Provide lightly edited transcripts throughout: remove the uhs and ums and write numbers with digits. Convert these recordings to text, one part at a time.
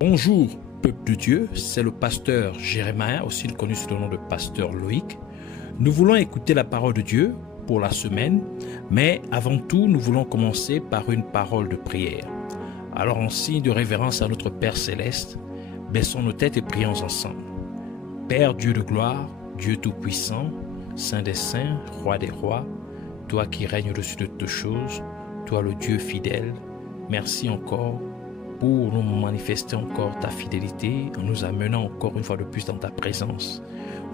Bonjour, peuple de Dieu, c'est le pasteur Jérémie, aussi connu sous le nom de pasteur Loïc. Nous voulons écouter la parole de Dieu pour la semaine, mais avant tout, nous voulons commencer par une parole de prière. Alors, en signe de révérence à notre Père Céleste, baissons nos têtes et prions ensemble. Père Dieu de gloire, Dieu Tout-Puissant, Saint des Saints, Roi des Rois, toi qui règnes au-dessus de toutes choses, toi le Dieu fidèle, merci encore pour nous manifester encore ta fidélité en nous amenant encore une fois de plus dans ta présence.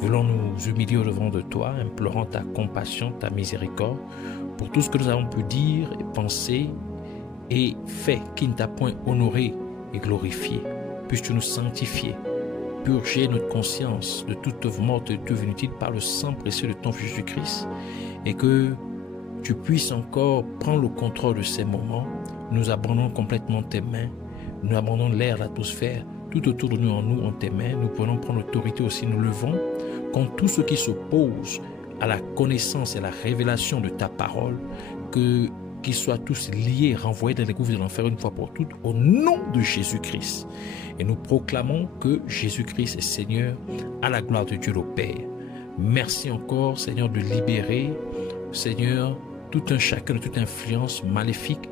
Voulons nous humilier au-devant de toi, implorant ta compassion, ta miséricorde, pour tout ce que nous avons pu dire et penser et fait qui ne t'a point honoré et glorifié. Puisses-tu nous sanctifier, purger notre conscience de toute œuvre morte et de toute inutile par le sang précieux de ton Fils Jésus-Christ, et que tu puisses encore prendre le contrôle de ces moments. Nous abandonnons complètement tes mains. Nous abandonnons l'air, l'atmosphère, tout autour de nous en tes mains. Nous prenons prendre l'autorité aussi, nous levons contre tout ce qui s'oppose à la connaissance et à la révélation de ta parole, qu'ils soient tous liés, renvoyés dans les gouffres de l'enfer une fois pour toutes, au nom de Jésus-Christ. Et nous proclamons que Jésus-Christ est Seigneur, à la gloire de Dieu le Père. Merci encore, Seigneur, de libérer, Seigneur, tout un chacun de toute influence maléfique,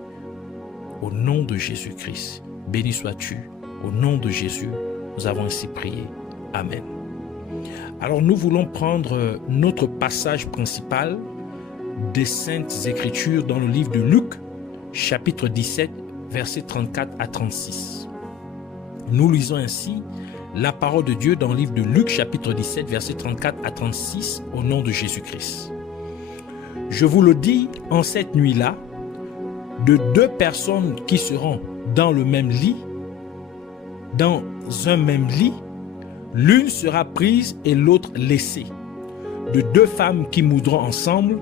au nom de Jésus-Christ. Béni sois-tu, au nom de Jésus, nous avons ainsi prié. Amen. Alors nous voulons prendre notre passage principal des Saintes Écritures dans le livre de Luc, chapitre 17, versets 34 à 36. Nous lisons ainsi la parole de Dieu dans le livre de Luc, chapitre 17, versets 34 à 36, au nom de Jésus-Christ. Je vous le dis, en cette nuit-là, de deux personnes qui seront dans le même lit, dans un même lit, l'une sera prise et l'autre laissée. De deux femmes qui moudront ensemble,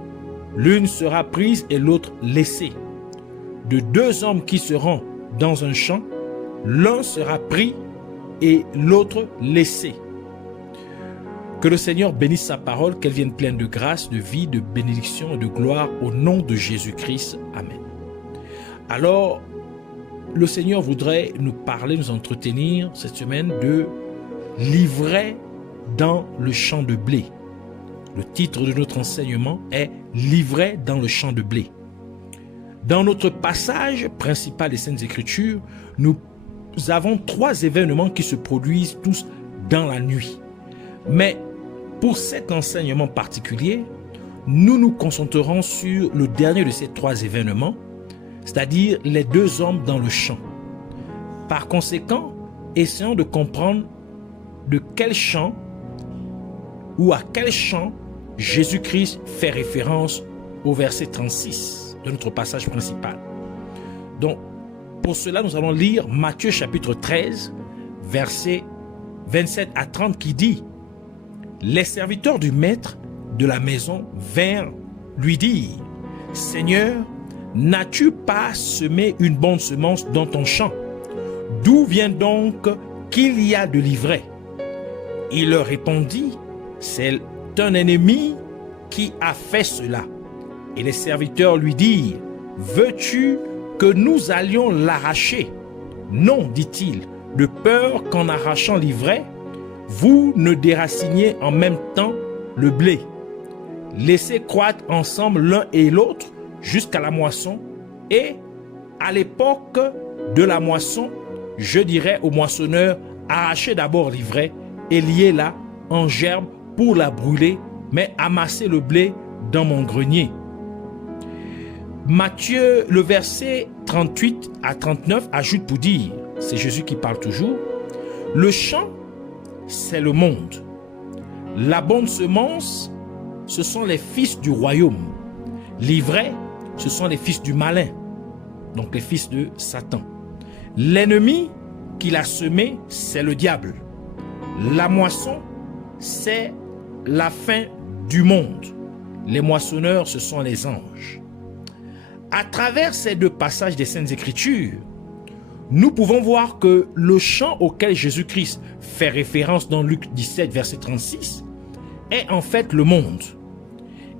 l'une sera prise et l'autre laissée. De deux hommes qui seront dans un champ, l'un sera pris et l'autre laissé. Que le Seigneur bénisse sa parole, qu'elle vienne pleine de grâce, de vie, de bénédiction et de gloire au nom de Jésus-Christ. Amen. Alors, le Seigneur voudrait nous parler, nous entretenir cette semaine de l'ivraie dans le champ de blé. Le titre de notre enseignement est l'ivraie dans le champ de blé. Dans notre passage principal des Saintes Écritures, nous avons trois événements qui se produisent tous dans la nuit. Mais pour cet enseignement particulier, nous nous concentrerons sur le dernier de ces trois événements, c'est-à-dire les deux hommes dans le champ. Par conséquent, essayons de comprendre de quel champ ou à quel champ Jésus-Christ fait référence au verset 36 de notre passage principal. Donc, pour cela, nous allons lire Matthieu chapitre 13, versets 27 à 30 qui dit: les serviteurs du maître de la maison vinrent lui dire: Seigneur, n'as-tu pas semé une bonne semence dans ton champ? D'où vient donc qu'il y a de l'ivraie? Il leur répondit: c'est un ennemi qui a fait cela. Et les serviteurs lui dirent: veux-tu que nous allions l'arracher? Non, dit-il, de peur qu'en arrachant l'ivraie, vous ne déraciniez en même temps le blé. Laissez croître ensemble l'un et l'autre jusqu'à la moisson, et à l'époque de la moisson, je dirai au moissonneur: arrachez d'abord l'ivraie et liez-la en gerbe pour la brûler, mais amassez le blé dans mon grenier. Matthieu, le verset 38 à 39 ajoute pour dire, c'est Jésus qui parle toujours, le champ, c'est le monde. La bonne semence, ce sont les fils du royaume. L'ivraie, ce sont les fils du malin, donc les fils de Satan. L'ennemi qui l'a semé, c'est le diable. La moisson, c'est la fin du monde. Les moissonneurs, ce sont les anges. À travers ces deux passages des Saintes Écritures, nous pouvons voir que le champ auquel Jésus-Christ fait référence dans Luc 17, verset 36, est en fait le monde.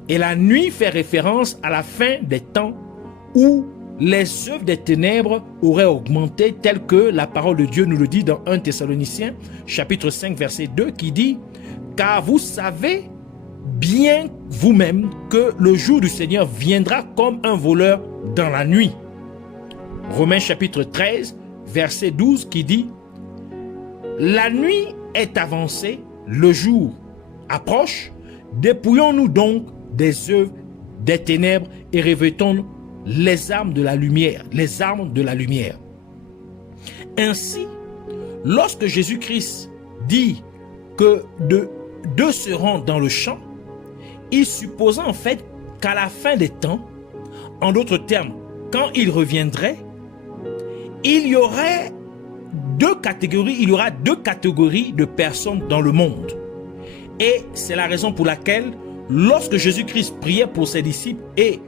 Et la nuit fait référence à la fin des temps où les œuvres des ténèbres auraient augmenté, tel que la parole de Dieu nous le dit dans 1 Thessaloniciens, chapitre 5, verset 2, qui dit « Car vous savez bien vous-même que le jour du Seigneur viendra comme un voleur dans la nuit. » Romains chapitre 13, verset 12, qui dit « La nuit est avancée, le jour approche, dépouillons-nous donc des œuvres des ténèbres et revêtons les armes de la lumière, les armes de la lumière. » Ainsi, lorsque Jésus-Christ dit que deux seront dans le champ, il supposait en fait qu'à la fin des temps, en d'autres termes, quand il reviendrait, il y aura deux catégories de personnes dans le monde. Et c'est la raison pour laquelle, lorsque Jésus-Christ priait pour ses disciples et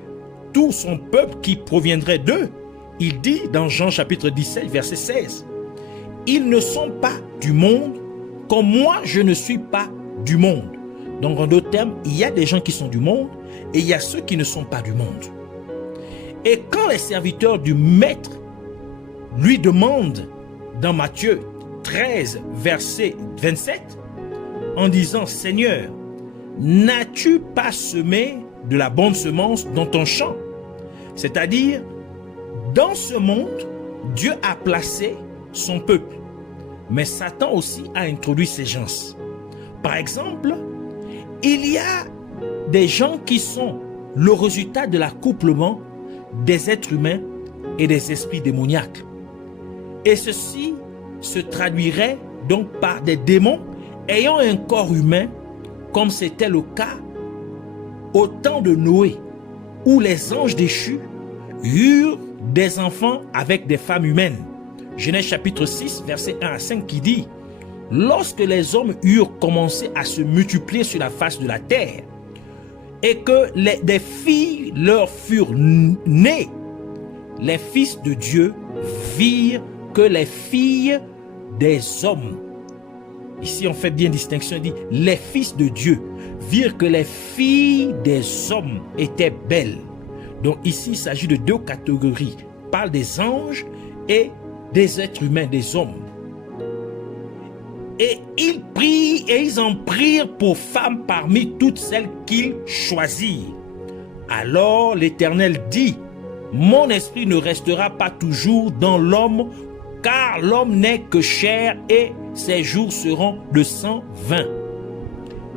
tout son peuple qui proviendrait d'eux, il dit dans Jean chapitre 17, verset 16, « Ils ne sont pas du monde, comme moi je ne suis pas du monde. » Donc en d'autres termes, il y a des gens qui sont du monde et il y a ceux qui ne sont pas du monde. Et quand les serviteurs du Maître lui demandent dans Matthieu 13, verset 27, en disant « Seigneur, n'as-tu pas semé de la bonne semence dans ton champ ?» C'est-à-dire, dans ce monde, Dieu a placé son peuple. Mais Satan aussi a introduit ses gens. Par exemple, il y a des gens qui sont le résultat de l'accouplement des êtres humains et des esprits démoniaques. Et ceci se traduirait donc par des démons ayant un corps humain, comme c'était le cas au temps de Noé, où les anges déchus eurent des enfants avec des femmes humaines. Genèse chapitre 6, verset 1 à 5 qui dit « Lorsque les hommes eurent commencé à se multiplier sur la face de la terre, et que des filles leur furent nées, les fils de Dieu virent que les filles des hommes, ici on fait bien distinction, il dit les fils de Dieu virent que les filles des hommes étaient belles. » Donc ici il s'agit de deux catégories, on parle des anges et des êtres humains, des hommes. Et ils en prirent pour femmes parmi toutes celles qu'ils choisirent. Alors l'Éternel dit, « Mon esprit ne restera pas toujours dans l'homme, car l'homme n'est que chair et ses jours seront de 120. »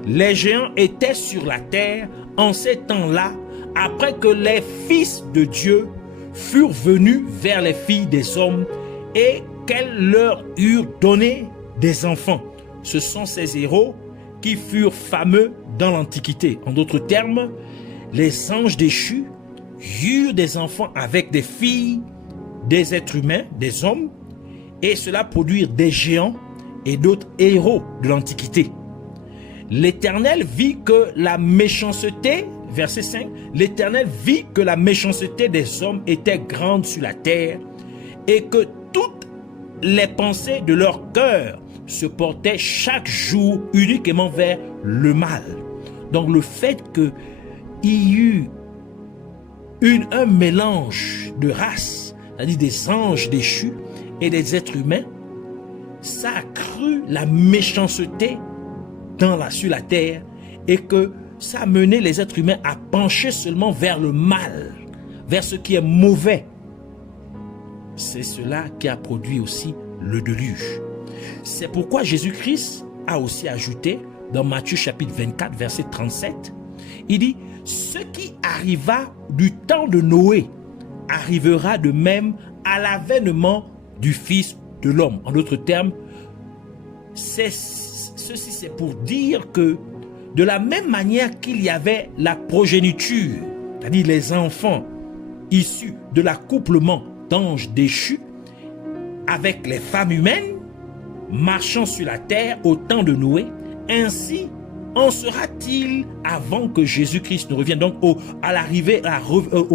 Les géants étaient sur la terre en ces temps-là, après que les fils de Dieu furent venus vers les filles des hommes et qu'elles leur eurent donné des enfants. Ce sont ces héros qui furent fameux dans l'Antiquité. En d'autres termes, les anges déchus eurent des enfants avec des filles, des êtres humains, des hommes, et cela produit des géants et d'autres héros de l'Antiquité. L'Éternel vit que la méchanceté, verset 5, l'Éternel vit que la méchanceté des hommes était grande sur la terre et que toutes les pensées de leur cœur se portaient chaque jour uniquement vers le mal. Donc le fait qu'il y eut un mélange de races, c'est-à-dire des anges déchus et des êtres humains, ça a accru la méchanceté sur la terre et que ça a mené les êtres humains à pencher seulement vers le mal, vers ce qui est mauvais. C'est cela qui a produit aussi le déluge. C'est pourquoi Jésus-Christ a aussi ajouté dans Matthieu chapitre 24 verset 37, il dit « Ce qui arriva du temps de Noé arrivera de même à l'avènement du Fils de l'homme. » En d'autres termes, ceci c'est pour dire que de la même manière qu'il y avait la progéniture, c'est-à-dire les enfants issus de l'accouplement d'anges déchus avec les femmes humaines marchant sur la terre au temps de Noé, ainsi en sera-t-il avant que Jésus-Christ ne revienne, donc au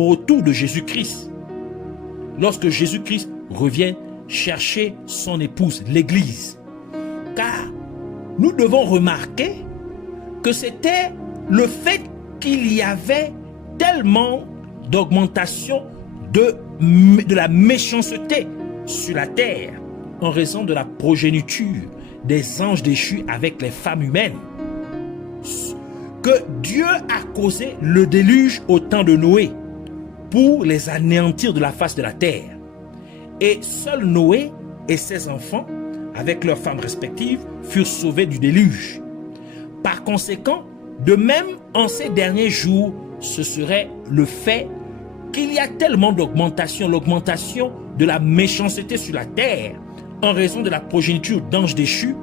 retour de Jésus-Christ, lorsque Jésus-Christ revient chercher son épouse, l'Église. Car nous devons remarquer que c'était le fait qu'il y avait tellement d'augmentation de de la méchanceté sur la terre en raison de la progéniture des anges déchus avec les femmes humaines. Que Dieu a causé le déluge au temps de Noé pour les anéantir de la face de la terre. Et seul Noé et ses enfants, avec leurs femmes respectives, furent sauvés du déluge. Par conséquent, de même en ces derniers jours, ce serait le fait qu'il y a tellement l'augmentation de la méchanceté sur la terre en raison de la progéniture d'anges déchus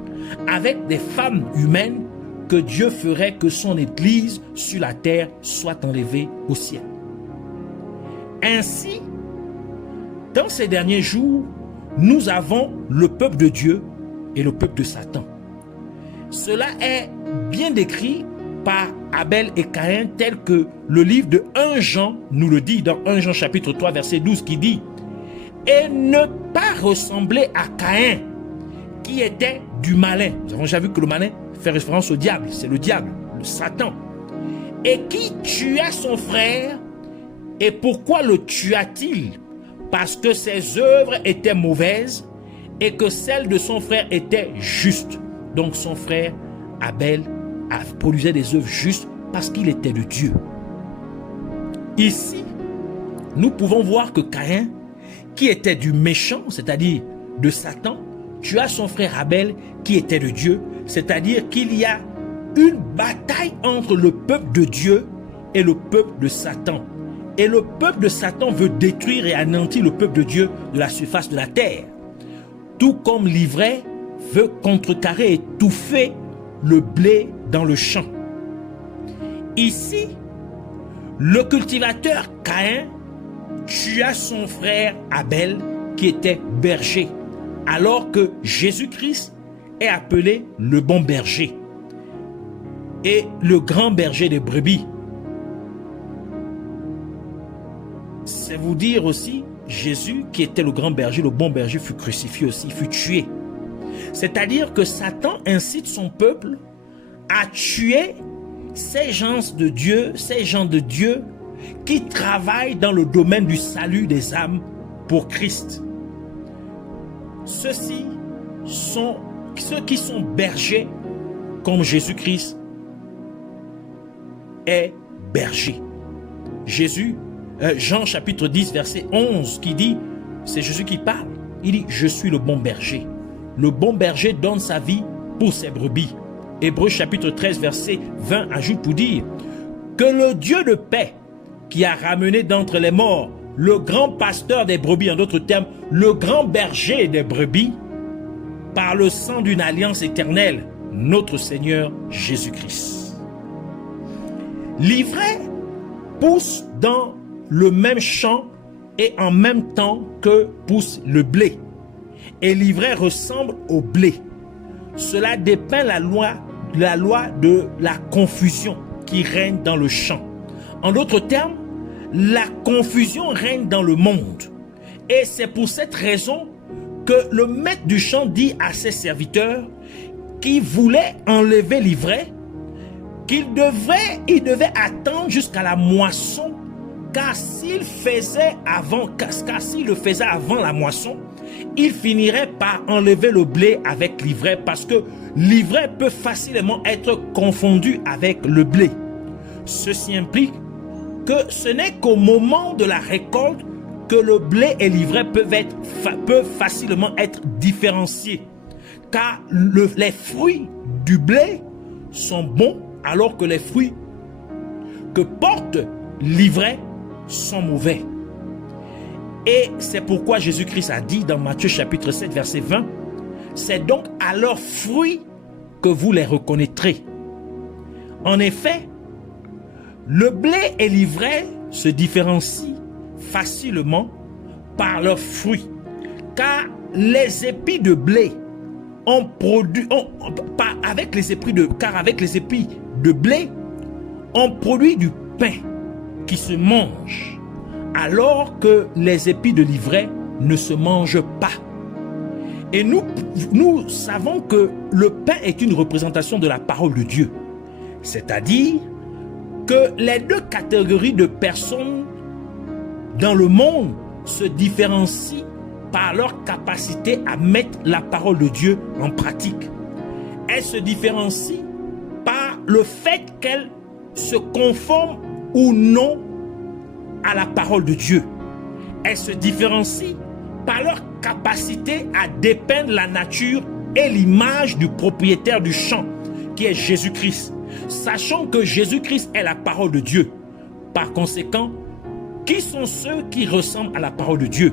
avec des femmes humaines que Dieu ferait que son Église sur la terre soit enlevée au ciel. Ainsi, dans ces derniers jours, nous avons le peuple de Dieu et le peuple de Satan. Cela est bien décrit par Abel et Caïn tel que le livre de 1 Jean nous le dit dans 1 Jean chapitre 3 verset 12 qui dit « Et ne pas ressembler à Caïn qui était du malin ». Nous avons déjà vu que le malin fait référence au diable, c'est le diable, le Satan. Et qui tua son frère. Et pourquoi le tua-t-il? Parce que ses œuvres étaient mauvaises et que celles de son frère étaient justes. Donc son frère Abel produisait des œuvres justes parce qu'il était de Dieu. Ici, nous pouvons voir que Caïn, qui était du méchant, c'est-à-dire de Satan, tua son frère Abel qui était de Dieu, c'est-à-dire qu'il y a une bataille entre le peuple de Dieu et le peuple de Satan. Et le peuple de Satan veut détruire et anéantir le peuple de Dieu de la surface de la terre. Tout comme l'ivraie veut contrecarrer et étouffer le blé dans le champ. Ici, le cultivateur Caïn tua son frère Abel qui était berger, alors que Jésus-Christ est appelé le bon berger et le grand berger des brebis. C'est vous dire aussi, Jésus qui était le grand berger, le bon berger fut crucifié aussi, fut tué. C'est-à-dire que Satan incite son peuple à tuer ces gens de Dieu qui travaillent dans le domaine du salut des âmes pour Christ. Ceux-ci sont ceux qui sont bergers comme Jésus-Christ est berger. Jean chapitre 10 verset 11 qui dit, c'est Jésus qui parle, il dit je suis le bon berger. Le bon berger donne sa vie pour ses brebis. Hébreux chapitre 13 verset 20 ajoute pour dire que le Dieu de paix qui a ramené d'entre les morts le grand pasteur des brebis, en d'autres termes le grand berger des brebis, par le sang d'une alliance éternelle, notre Seigneur Jésus-Christ. L'ivraie pousse dans le même champ et en même temps que pousse le blé. Et l'ivraie ressemble au blé. Cela dépeint la loi de la confusion qui règne dans le champ. En d'autres termes, la confusion règne dans le monde. Et c'est pour cette raison que le maître du champ dit à ses serviteurs qui voulaient enlever l'ivraie qu'il devait attendre jusqu'à la moisson, car s'il le faisait avant la moisson, il finirait par enlever le blé avec l'ivraie, parce que l'ivraie peut facilement être confondue avec le blé. Ceci implique que ce n'est qu'au moment de la récolte que le blé et l'ivraie peuvent facilement être différenciés, car les fruits du blé sont bons alors que les fruits que porte l'ivraie sont mauvais. Et c'est pourquoi Jésus-Christ a dit dans Matthieu chapitre 7 verset 20, c'est donc à leurs fruits que vous les reconnaîtrez. En effet, le blé et l'ivraie se différencient facilement par leurs fruits, car les épis de blé avec les épis de blé, on produit du pain qui se mange, alors que les épis de l'ivraie ne se mangent pas. Et nous savons que le pain est une représentation de la parole de Dieu. C'est-à-dire que les deux catégories de personnes dans le monde se différencient par leur capacité à mettre la parole de Dieu en pratique. Elles se différencient par le fait qu'elles se conforment ou non à la parole de Dieu. Elles se différencient par leur capacité à dépeindre la nature et l'image du propriétaire du champ, qui est Jésus-Christ. Sachant que Jésus-Christ est la parole de Dieu. Par conséquent, qui sont ceux qui ressemblent à la parole de Dieu?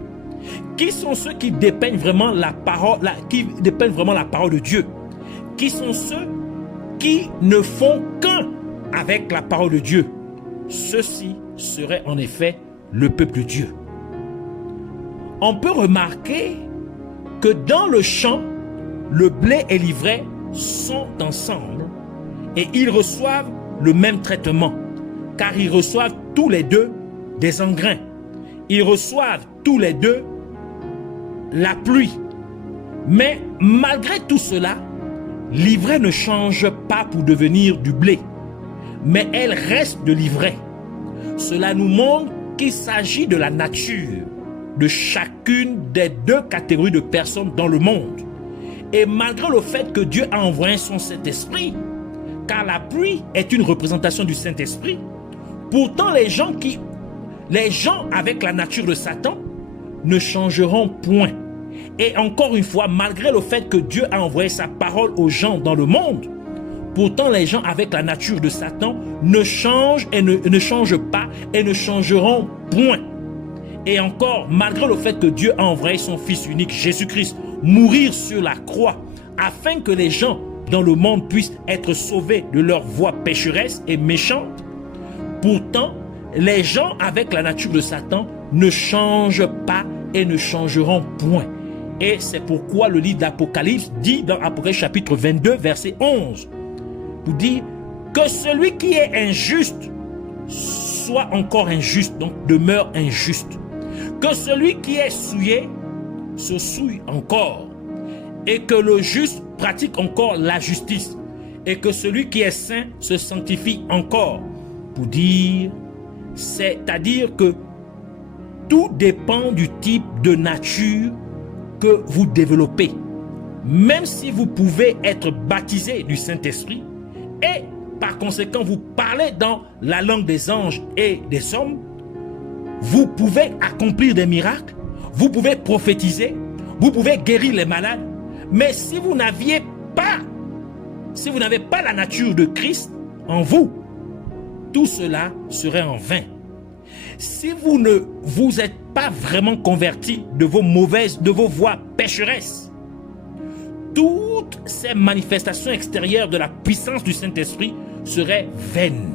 Qui sont ceux qui dépeignent vraiment la parole, de Dieu? Qui sont ceux qui ne font qu'un avec la parole de Dieu? Ceux-ci seraient en effet le peuple de Dieu. On peut remarquer que dans le champ, le blé et l'ivraie sont ensemble et ils reçoivent le même traitement, car ils reçoivent tous les deux des engrains. Ils reçoivent tous les deux la pluie. Mais malgré tout cela, l'ivraie ne change pas pour devenir du blé, mais elle reste de l'ivraie. Cela nous montre qu'il s'agit de la nature de chacune des deux catégories de personnes dans le monde. Et malgré le fait que Dieu a envoyé son Saint-Esprit, car la pluie est une représentation du Saint-Esprit, pourtant les gens avec la nature de Satan ne changeront point. Et encore une fois, malgré le fait que Dieu a envoyé sa parole aux gens dans le monde, pourtant les gens avec la nature de Satan ne changent et ne changent pas et ne changeront point. Et encore, malgré le fait que Dieu a envoyé son Fils unique, Jésus-Christ, mourir sur la croix, afin que les gens dans le monde puissent être sauvés de leur voie pécheresse et méchante, pourtant, les gens avec la nature de Satan ne changent pas et ne changeront point. Et c'est pourquoi le livre d'Apocalypse dit dans Apocalypse chapitre 22, verset 11, pour dire que celui qui est injuste soit encore injuste, donc demeure injuste. Que celui qui est souillé se souille encore. Et que le juste pratique encore la justice. Et que celui qui est saint se sanctifie encore. Pour dire, c'est-à-dire que tout dépend du type de nature que vous développez. Même si vous pouvez être baptisé du Saint-Esprit et par conséquent vous parlez dans la langue des anges et des hommes, vous pouvez accomplir des miracles, vous pouvez prophétiser, vous pouvez guérir les malades, mais si vous n'avez pas la nature de Christ en vous, tout cela serait en vain. Si vous ne vous êtes pas vraiment converti de vos voies pécheresses, toutes ces manifestations extérieures de la puissance du Saint-Esprit seraient vaines.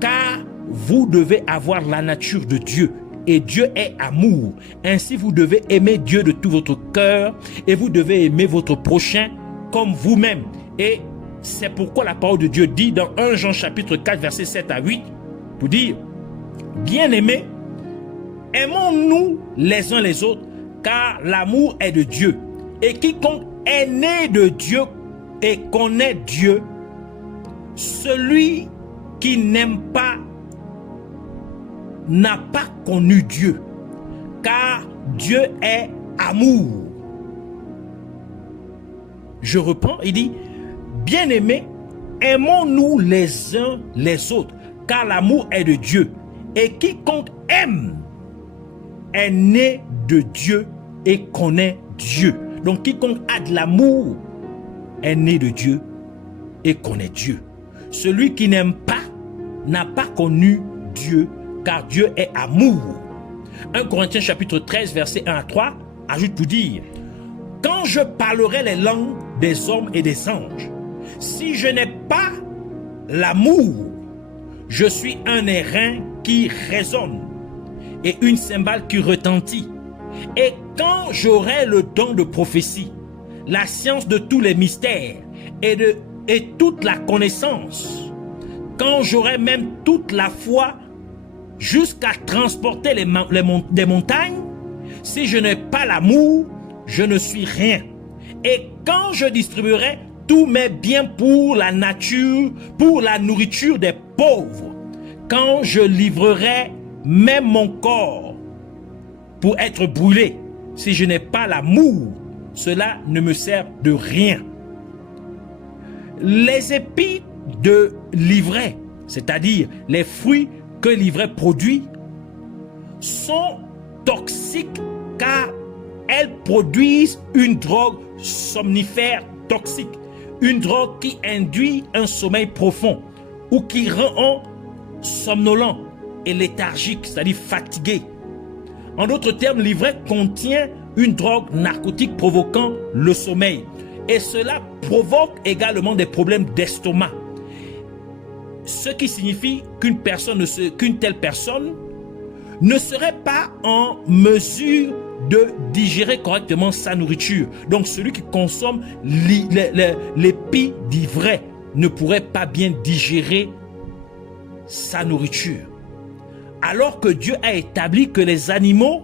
Car vous devez avoir la nature de Dieu. Et Dieu est amour. Ainsi, vous devez aimer Dieu de tout votre cœur. Et vous devez aimer votre prochain comme vous-même. Et c'est pourquoi la parole de Dieu dit dans 1 Jean chapitre 4, versets 7 à 8, pour dire, bien-aimés, aimons-nous les uns les autres, car l'amour est de Dieu. Et quiconque est né de Dieu et connaît Dieu, celui qui n'aime pas n'a pas connu Dieu, car Dieu est amour. Je reprends, il dit, bien-aimés, aimons-nous les uns les autres, car l'amour est de Dieu. Et quiconque aime est né de Dieu et connaît Dieu. Donc quiconque a de l'amour est né de Dieu et connaît Dieu. Celui qui n'aime pas n'a pas connu Dieu, car Dieu est amour. 1 Corinthiens chapitre 13, verset 1 à 3, ajoute pour dire, quand je parlerai les langues des hommes et des anges, si je n'ai pas l'amour, je suis un airain qui résonne et une cymbale qui retentit. Et quand j'aurai le don de prophétie, la science de tous les mystères et toute la connaissance, quand j'aurai même toute la foi jusqu'à transporter des montagnes, si je n'ai pas l'amour, je ne suis rien. Et quand je distribuerai tous mes biens pour la nature, pour la nourriture des pauvres, quand je livrerai même mon corps pour être brûlé. Si je n'ai pas l'amour, cela ne me sert de rien. Les épis de l'ivraie, c'est-à-dire les fruits que l'ivraie produit, sont toxiques car elles produisent une drogue somnifère toxique, une drogue qui induit un sommeil profond ou qui rend somnolent et léthargique, c'est-à-dire fatigué. En d'autres termes, l'ivraie contient une drogue narcotique provoquant le sommeil et cela provoque également des problèmes d'estomac. Ce qui signifie qu'une telle personne ne serait pas en mesure de digérer correctement sa nourriture. Donc celui qui consomme l'épi d'ivraie ne pourrait pas bien digérer sa nourriture. Alors que Dieu a établi que les animaux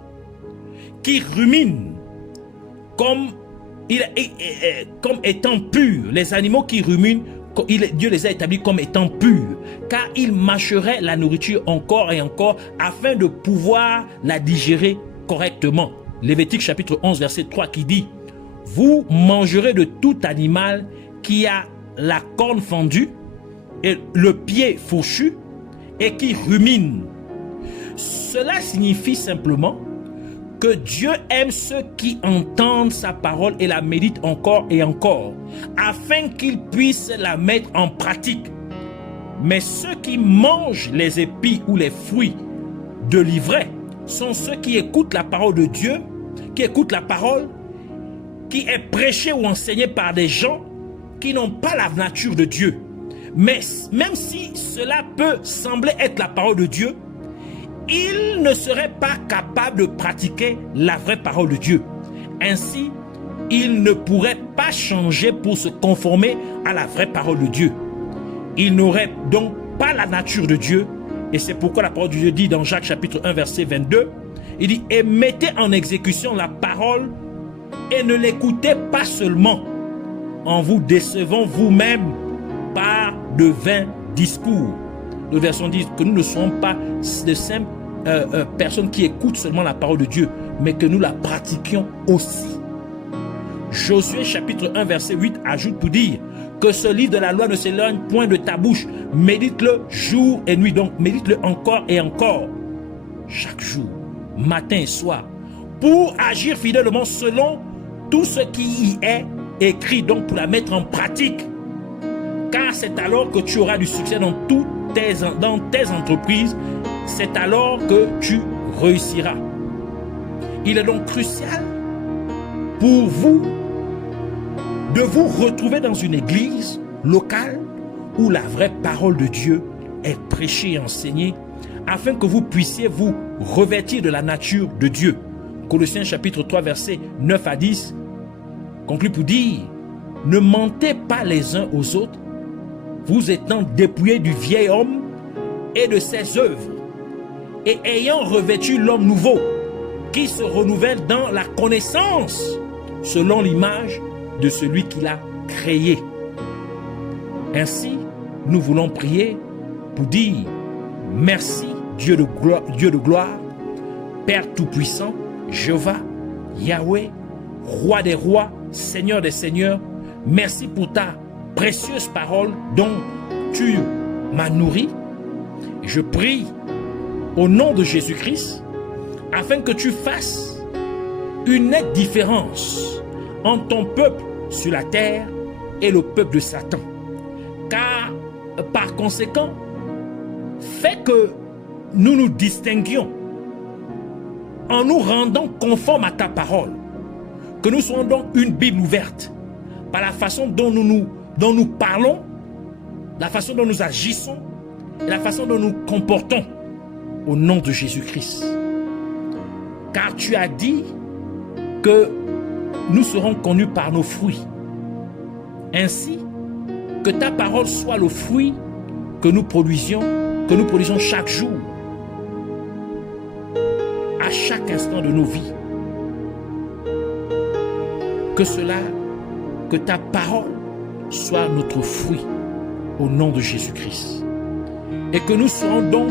qui ruminent comme étant purs, les animaux qui ruminent, Dieu les a établis comme étant purs, car ils mâcheraient la nourriture encore et encore afin de pouvoir la digérer correctement. Lévitique chapitre 11 verset 3 qui dit: vous mangerez de tout animal qui a la corne fendue et le pied fourchu et qui rumine. Cela signifie simplement que Dieu aime ceux qui entendent sa parole et la méditent encore et encore, afin qu'ils puissent la mettre en pratique. Mais ceux qui mangent les épis ou les fruits de l'ivraie sont ceux qui écoutent la parole de Dieu, qui écoutent la parole qui est prêchée ou enseignée par des gens qui n'ont pas la nature de Dieu. Mais même si cela peut sembler être la parole de Dieu, ils ne seraient pas capables de pratiquer la vraie parole de Dieu. Ainsi, ils ne pourraient pas changer pour se conformer à la vraie parole de Dieu. Ils n'auraient donc pas la nature de Dieu. Et c'est pourquoi la parole de Dieu dit dans Jacques chapitre 1 verset 22, il dit: et mettez en exécution la parole et ne l'écoutez pas seulement en vous décevant vous-même par de vains discours. Le verset dit que nous ne sommes pas de simples personnes qui écoutent seulement la parole de Dieu, mais que nous la pratiquions aussi. Josué chapitre 1 verset 8 ajoute pour dire que ce livre de la loi ne s'éloigne point de ta bouche. Médite-le jour et nuit. Donc médite-le encore et encore, chaque jour, matin et soir, pour agir fidèlement selon tout ce qui y est écrit, donc pour la mettre en pratique. Car c'est alors que tu auras du succès dans tes entreprises, c'est alors que tu réussiras. Il est donc crucial pour vous de vous retrouver dans une église locale où la vraie parole de Dieu est prêchée et enseignée, afin que vous puissiez vous revêtir de la nature de Dieu. Colossiens chapitre 3 versets 9 à 10 conclut pour dire: ne mentez pas les uns aux autres, vous étant dépouillés du vieil homme et de ses œuvres, et ayant revêtu l'homme nouveau, qui se renouvelle dans la connaissance, selon l'image de celui qui l'a créé. Ainsi, nous voulons prier pour dire: merci Dieu de gloire, Père Tout-Puissant, Jéhovah, Yahweh, Roi des rois, Seigneur des seigneurs, merci pour ta précieuse parole dont tu m'as nourri. Je prie au nom de Jésus-Christ afin que tu fasses une nette différence entre ton peuple sur la terre et le peuple de Satan. Car par conséquent, fais que nous nous distinguions en nous rendant conformes à ta parole, que nous soyons donc une Bible ouverte par la façon dont nous parlons, la façon dont nous agissons et la façon dont nous comportons, au nom de Jésus-Christ. Car tu as dit que nous serons connus par nos fruits. Ainsi, que ta parole soit le fruit que nous produisons chaque jour, à chaque instant de nos vies. Que ta parole soit notre fruit, au nom de Jésus-Christ. Et que nous serons donc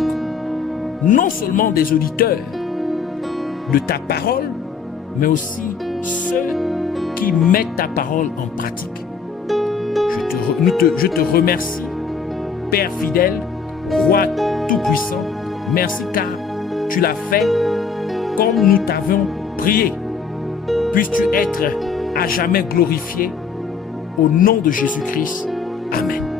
non seulement des auditeurs, de ta parole, mais aussi ceux qui mettent ta parole en pratique. Je te remercie, Père fidèle, Roi tout-puissant. Merci car tu l'as fait comme nous t'avions prié. Puisses-tu être à jamais glorifié au nom de Jésus-Christ. Amen.